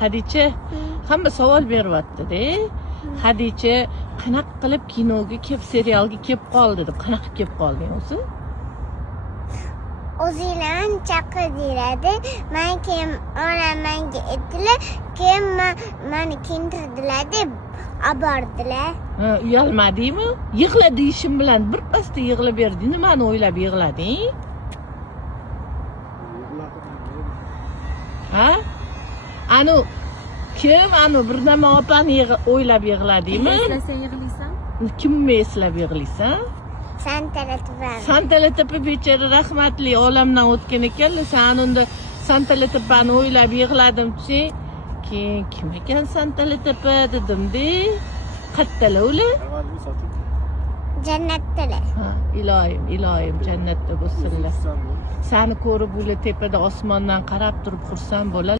Hadicha hamma savol beryapti-da. Hadicha qanaqa qilib kinoga kelib, serialga kelib qoldi deb. Qanaqa kelib qolding o'zi? O'zinglarni chaqirdilar-da. Men keyin onam menga aytdilar, keyin meni kintirdilar deb abordilar. Ha, uyalmadingmi? Yig'la deyishim bilan birpasda yig'lab berding. Nimani o'ylab yig'lading? Ha? Kim bir nima opani o'ylab yig'ladingmi? Eslasang yig'laysan? Kimni eslab yig'laysan? Santalatapa bechora rahmatli olamdan o'tgan ekanlar. Sen unda Santalatapani o'ylab yig'ladim desang, keyin kim ekan Santalatapa dedim-da. Qayerdalar ular? Jannatdalar. Ha, ilohim jannatda bo'lsinlar. Seni ko'rib ular tepada osmondan qarab turib xursand bo'ladi.